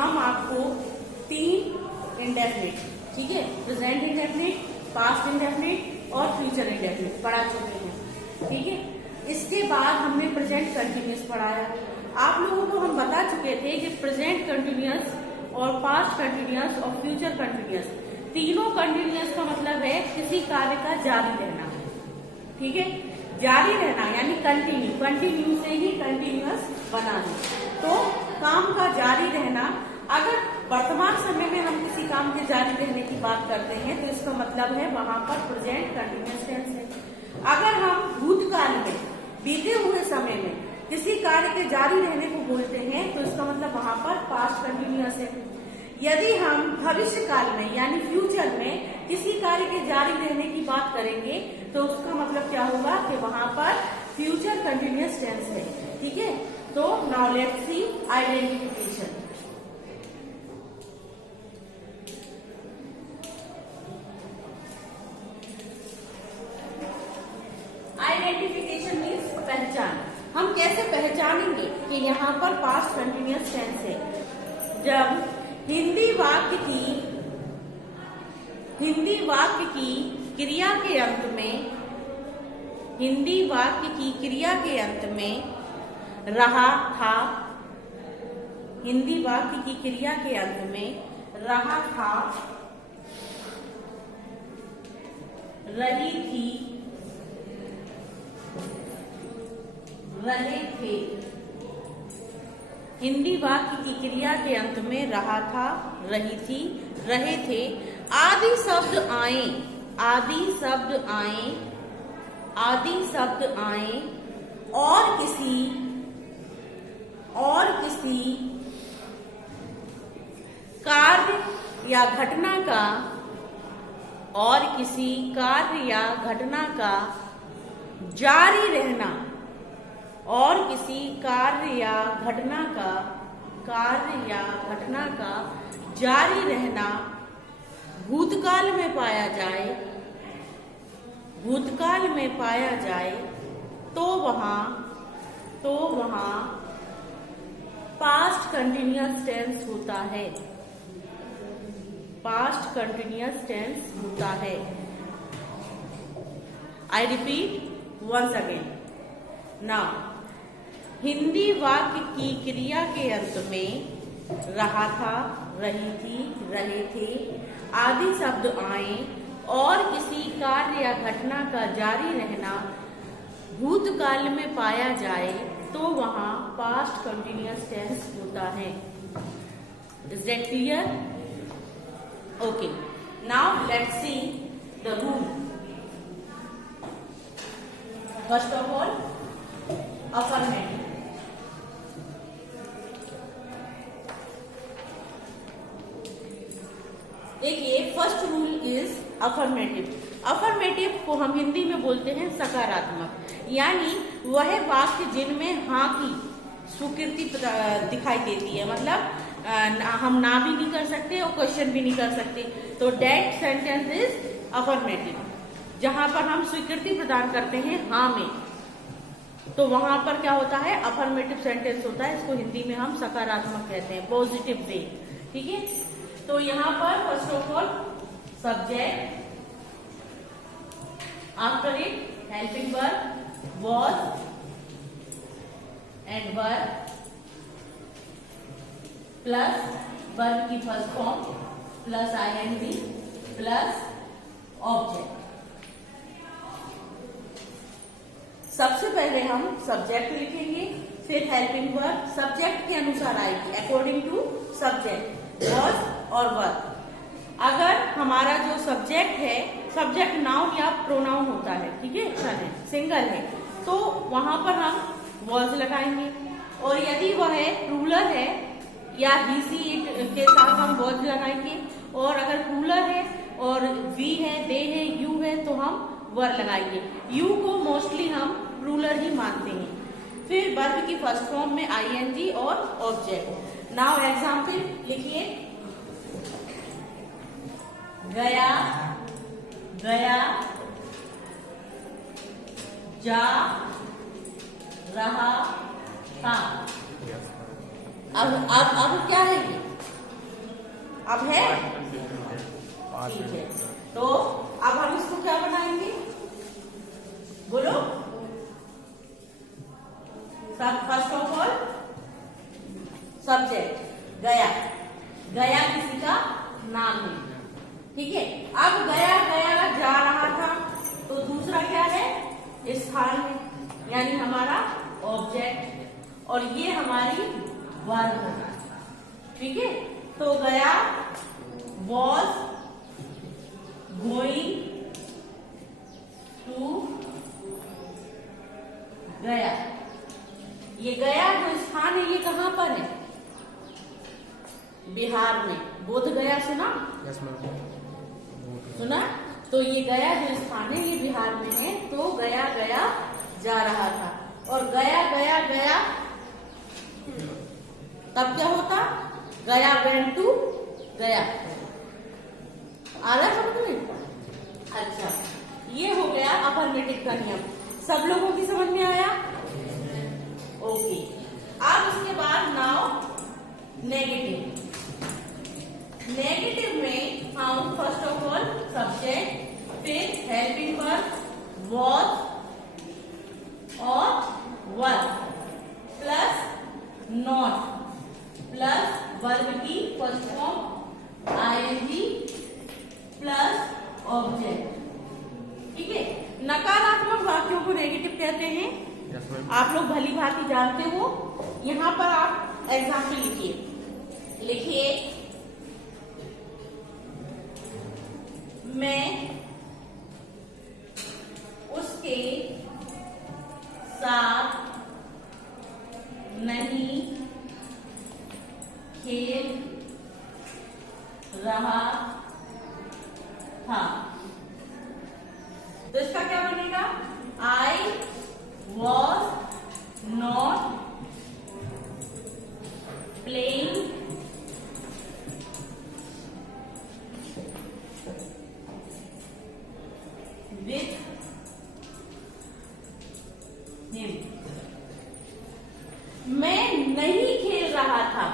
हम आपको 3 इंडेफिनिट, ठीक है, प्रेजेंट इंडेफिनिट, पास्ट इंडेफिनिट और फ्यूचर इंडेफिनिट पढ़ा चुके हैं, ठीक है। इसके बाद हमने प्रेजेंट कंटिन्यूअस पढ़ाया। आप लोगों को हम बता चुके थे कि प्रेजेंट कंटिन्यूअस और पास्ट कंटिन्यूअस और फ्यूचर कंटिन्यूअस, तीनों कंटिन्यूअस का मतलब है किसी कार्य का जारी रहना, ठीक है। जारी रहना यानी कंटिन्यू, कंटिन्यू से ही कंटिन्यूअस बना है। तो काम का जारी रहना, अगर वर्तमान समय में हम किसी काम के जारी रहने की बात करते हैं तो इसका मतलब है वहां पर प्रेजेंट कंटिन्यूअस टेंस है। अगर हम भूतकाल में, बीते हुए समय में किसी कार्य के जारी रहने को बोलते हैं तो इसका मतलब वहां पर पास्ट कंटिन्यूअस है। यदि हम भविष्य काल में यानी फ्यूचर में किसी कार्य के जारी रहने की बात करेंगे तो उसका मतलब क्या होगा कि वहां पर फ्यूचर कंटिन्यूअस टेंस है, ठीक है। तो now let's C identification. Identification means पहचान। हम कैसे पहचानेंगे कि यहाँ पर पास्ट कंटिन्यूअस टेंस है? जब हिंदी वाक्य की क्रिया के अंत में, हिंदी वाक्य की क्रिया के अंत में रहा था, हिंदी वाक्य की क्रिया के अंत में रहा था, रही थी, रहे थे, हिंदी वाक्य की क्रिया के अंत में रहा था, रही थी, रहे थे, आदि शब्द आए, आदि शब्द आए, आदि शब्द आए और किसी कार्य या घटना का, और किसी कार्य या घटना का जारी रहना, और किसी कार्य या घटना का जारी रहना भूतकाल में पाया जाए, भूतकाल में पाया जाए तो वहां पास्ट कंटिन्यूअस टेंस होता है, पास्ट कंटिन्यूअस टेंस होता है। I repeat once again. Now Hindi वाक्य की क्रिया के अंत में रहा था, रही थी, रहे थे, आदि शब्द आए और किसी कार्य या घटना का जारी रहना भूतकाल में पाया जाए तो वहां पास्ट कंटिन्यूअस टेंस होता है। Is that clear? Okay, now let's see the rule. First of all affirmative. देखिए, first rule is affirmative. Affirmative को हम हिंदी में बोलते हैं सकारात्मक, यानी वह वाक्य जिनमें हाँ की स्वीकृति दिखाई देती है, मतलब हम ना भी नहीं कर सकते और क्वेश्चन भी नहीं कर सकते, तो दैट सेंटेंस इज अफर्मेटिव। जहां पर हम स्वीकृति प्रदान करते हैं हाँ में, तो वहां पर क्या होता है? अफर्मेटिव सेंटेंस होता है। इसको हिंदी में हम सकारात्मक कहते हैं, पॉजिटिव वे, ठीक है। तो यहाँ पर first of all subject, after it helping verb was and verb plus verb की first form plus ING plus object. सबसे पहले हम सब्जेक्ट लिखेंगे, फिर हेल्पिंग वर्ब सब्जेक्ट के अनुसार आएगी, अकॉर्डिंग टू सब्जेक्ट, वॉज और वर्ब। अगर हमारा जो सब्जेक्ट है, सब्जेक्ट नाउन या प्रोनाउन होता है, ठीक है, सिंगल है, तो वहां पर हम वॉज लगाएंगे। और यदि वह रूलर है या बीसी इट के साथ हम वॉज लगाएंगे। और अगर रूलर है और वी है, दे है, यू है, तो हम वर लगाएंगे। यू को मोस्टली हम रूलर ही मानते हैं। फिर वर्ब की फर्स्ट फॉर्म में आईएनजी और ऑब्जेक्ट। नाउ एग्जाम्पल लिखिए, गया, गया, जा रहा था। अब क्या है ये? अब है? ठीक है, तो अब हम इसको क्या बनाएंगे, बोलो। सब फर्स्ट ऑफ ऑल सब्जेक्ट गया, गया किसी का नाम है, ठीक है। अब गया गया जा रहा था, तो दूसरा क्या है, स्थान है, यानी हमारा ऑब्जेक्ट, और ये हमारी वर्ब है, ठीक है। तो गया वॉज गोइंग टू गया। ये गया जो स्थान है ये कहाँ पर है, बिहार में। बोध गया सुना? सुना? तो ये गया जो स्थान है ये बिहार में है। तो गया गया जा रहा था, और गया गया गया तब क्या होता, गया वेंट टू गया। आ रहा समझ में? अच्छा, ये हो गया अफर्मेटिव का नियम। सब लोगों की समझ में आया? ओके। अब उसके बाद नाउ नेगेटिव। नेगेटिव में हम फर्स्ट ऑफ ऑल सब्जेक्ट, फिर हेल्पिंग वर्ब वॉज और verb plus not plus verb की first form ING plus object, ठीक है। नकारात्मक वाक्यों को नेगेटिव कहते हैं। आप लोग भली भांति जानते हो। यहाँ पर आप एग्जाम्पल लिखिए, लिखिए मैं उसके साथ नहीं खेल रहा था। तो इसका क्या बनेगा, I was not playing with him. मैं नहीं खेल रहा था,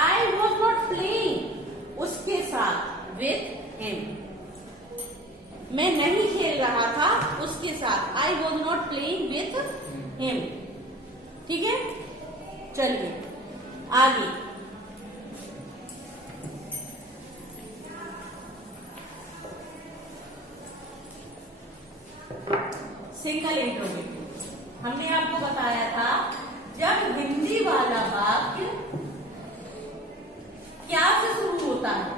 आई वॉज नॉट प्लेइंग उसके साथ, विथ हिम। मैं नहीं खेल रहा था उसके साथ, I was not playing with him, ठीक है। चलिए आगे। सिंगल इंट्रोगेटिव हमने आपको बताया था, जब हिंदी वाला वाक्य क्या से शुरू होता है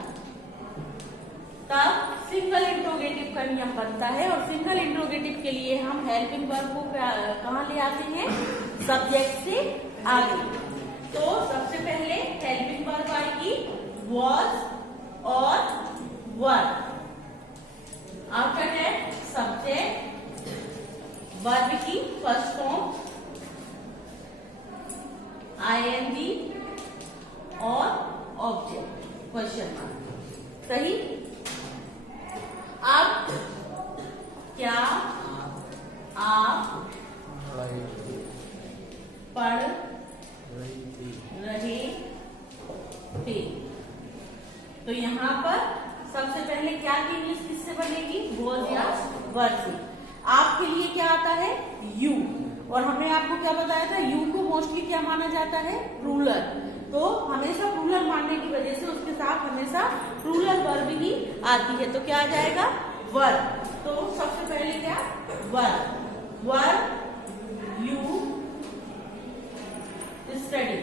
तब सिंगल इंट्रोगेटिव का नियम बनता है। और सिंगल इंट्रोगेटिव के लिए हम हेल्पिंग वर्ब को कहाँ ले आते हैं, सब्जेक्ट से आगे। तो सबसे पहले हेल्पिंग वर्ब आएगी वॉज और verb, after that subject, verb की फर्स्ट फॉर्म आईएनजी और ऑब्जेक्ट क्वेश्चन मार्क, सही। अब क्या आप पढ़ रहे थे? तो यहाँ पर सबसे पहले क्या की इंग्लिश किससे बनेगी, वॉज या वर्ब से। आपके लिए क्या आता है, यू, और हमने आपको क्या बताया था, यू को मोस्टली क्या माना जाता है, रूलर। तो हमेशा रूलर मानने की वजह से उसके साथ हमेशा रूलर वर्ब ही आती है। तो क्या आ जाएगा, वर्ब। तो सबसे पहले क्या, verb, verb you study,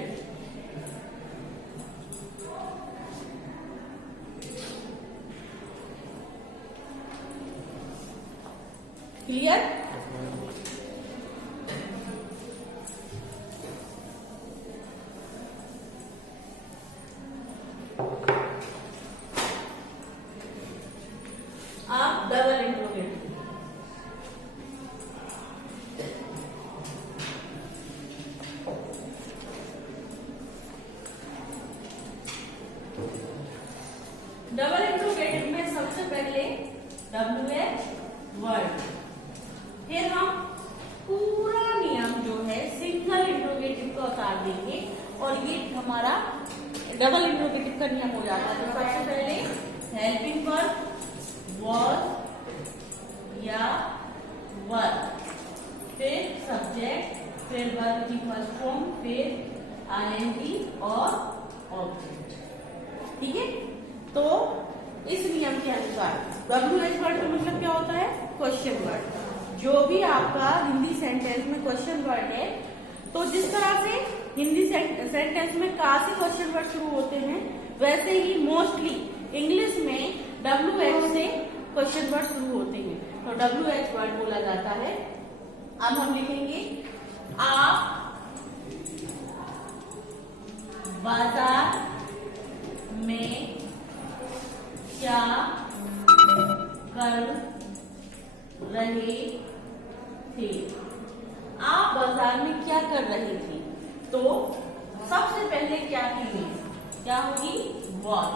clear. अब डबल इंट्रोगेटिव, डबल इंट्रोगेटिव में सबसे पहले WH वर्ड, फिर हम पूरा नियम जो है सिंगल इंट्रोगेटिव का उतार देंगे, और ये हमारा डबल इंट्रोगेटिव का नियम हो जाता है। तो सबसे पहले हेल्पिंग वर्ब वॉज या वर, फिर सब्जेक्ट, फिर वर्ब की फर्स्ट फॉर्म, फिर आईएनजी और ऑब्जेक्ट। ठीक है, तो इस नियम के अनुसार WH वर्ड का मतलब क्या होता है? Question word. जो भी आपका हिंदी सेंटेंस में क्वेश्चन वर्ड है, तो जिस तरह से हिंदी सेंटेंस में का से क्वेश्चन वर्ड शुरू होते हैं, वैसे ही मोस्टली इंग्लिश में WH से क्वेश्चन वर्ड शुरू होते हैं, तो WH वर्ड बोला जाता है। अब हम लिखेंगे आप बाजार में क्या कर रहे थे? आप बाजार में क्या कर रहे थे? तो सबसे पहले क्या की क्या होगी? वॉट।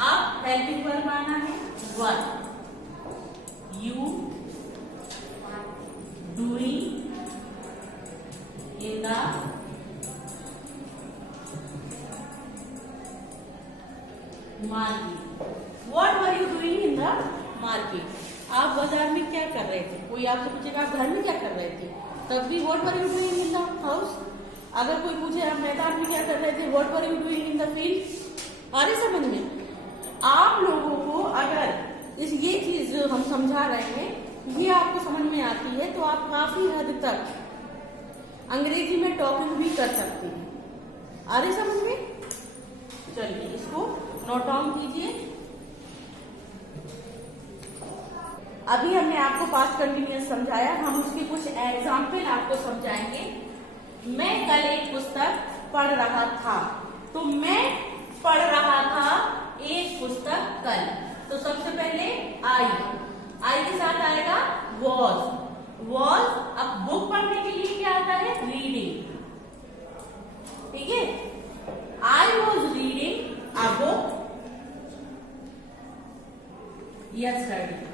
अब हेल्पिंग वर्ब आना है were. You doing in the market. What were you doing in the market? आप बाजार में क्या कर रहे थे? कोई आपसे पूछेगा आप घर में क्या कर रहे थे, तब भी what were you doing in the house. अगर कोई पूछे आप मैदान में क्या कर रहे थे, what were you doing in the field. आ रही समझ में? आप लोगों को अगर ये चीज जो हम समझा रहे हैं ये आपको समझ में आती है, तो आप काफी हद तक अंग्रेजी में टॉकिंग भी कर सकते हैं। आ रही समझ में? चलिए इसको नोट डाउन कीजिए। अभी हमने आपको पास्ट कंटिन्यूअस समझाया, हम उसके कुछ एग्जाम्पल आपको समझाएंगे। मैं कल एक पुस्तक पढ़ रहा था, तो मैं पढ़ रहा था एक पुस्तक कल। तो सबसे पहले आई के साथ आएगा वॉज। अब बुक पढ़ने के लिए क्या आता है? रीडिंग। ठीक है, I was reading a book yesterday.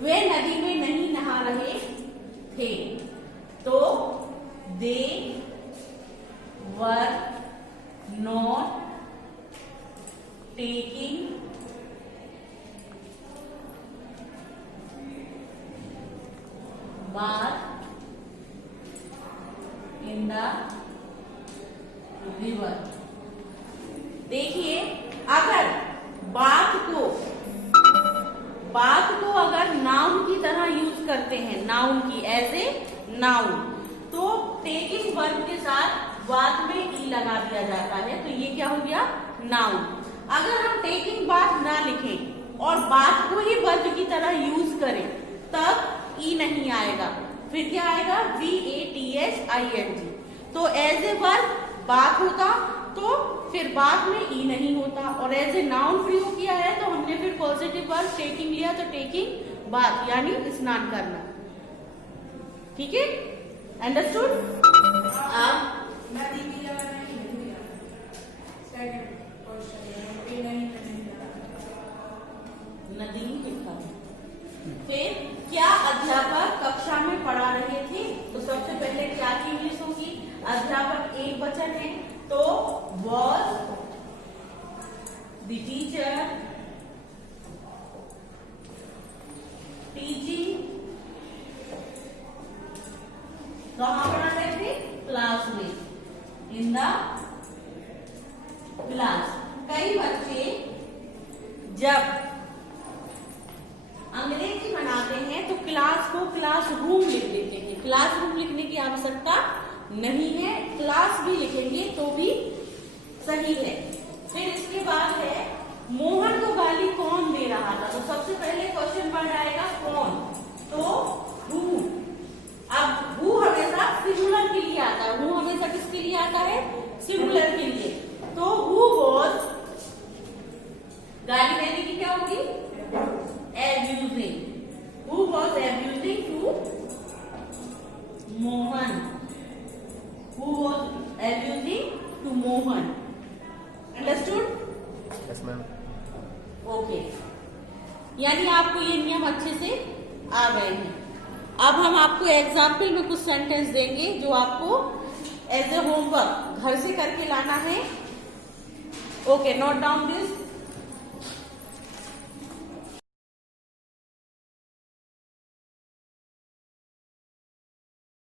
वे नदी में नहीं नहा रहे थे, तो they were not taking bath in the river। देखिए, अगर बात को अगर नाउन की तरह यूज करते हैं, नाउन की एज ए नाउन, तो टेकिंग वर्ब के साथ बात में ई लगा दिया जाता है, तो ये क्या हो गया? नाउन। अगर हम टेकिंग बात ना लिखें और बात को ही वर्ब की तरह यूज करें, तब ई नहीं आएगा, फिर क्या आएगा? VATHING। तो एज ए वर्ब बात होता तो फिर बात में ई नहीं होता, और एज ए नाउन प्रयोग किया है तो हमने फिर पॉजिटिव वर्ब टेकिंग लिया, तो टेकिंग बात यानी स्नान करना। ठीक है, अंडरस्टूड? अब नदी लिखा। फिर क्या अध्यापक कक्षा में पढ़ा रहे थे? तो सबसे पहले क्या की इंग्लिश होगी? अध्यापक एक वचन है, तो was the teacher teaching। कहाँ पढ़ा रहे थे? क्लास में, इन द क्लास। कई बच्चे जब अंग्रेजी बनाते हैं तो क्लास को क्लास रूम लिख देते हैं। क्लास रूम लिखने की आवश्यकता नहीं है, क्लास भी लिखेंगे तो भी सही है। फिर इसके बाद है मोहन को गाली कौन दे रहा था? तो सबसे पहले क्वेश्चन वर्ड आएगा कौन, तो हु। अब हु हमेशा सिंगुलर के लिए आता है, हु हमेशा किसके लिए आता है? सिंगुलर के लिए। तो हु वॉज, गाली देने की क्या होगी? abusing। Who was abusing to Mohan? Who was abusing to Mohan? Understood? Yes, ma'am. Okay. यानी आपको ये नियम अच्छे से आ गए हैं। अब हम आपको एग्जाम्पल में कुछ सेंटेंस देंगे जो आपको एज ए होमवर्क घर से करके लाना है। Okay, note down this.